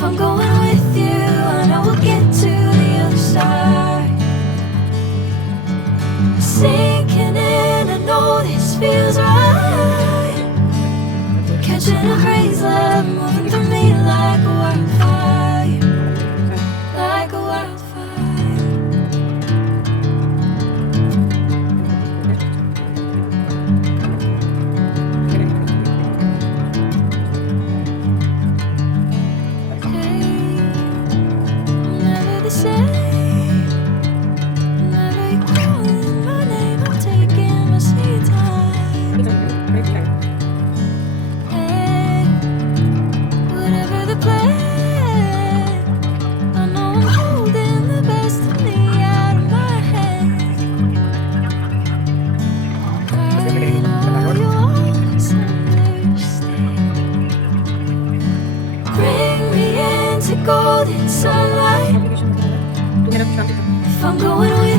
If I'm going with you, I know we'll get to the other side. Sinking in, I know this feels right. Catching a crazy love, moving through me like a wildfire, like a wildfire. Never the same. Whenever you're calling my name, I'm taking my sweet time. Hey, whatever the plan, I know I'm holding the best of me out of my hands. I know you always understand. Bring me into golden sunlight. If I'm going with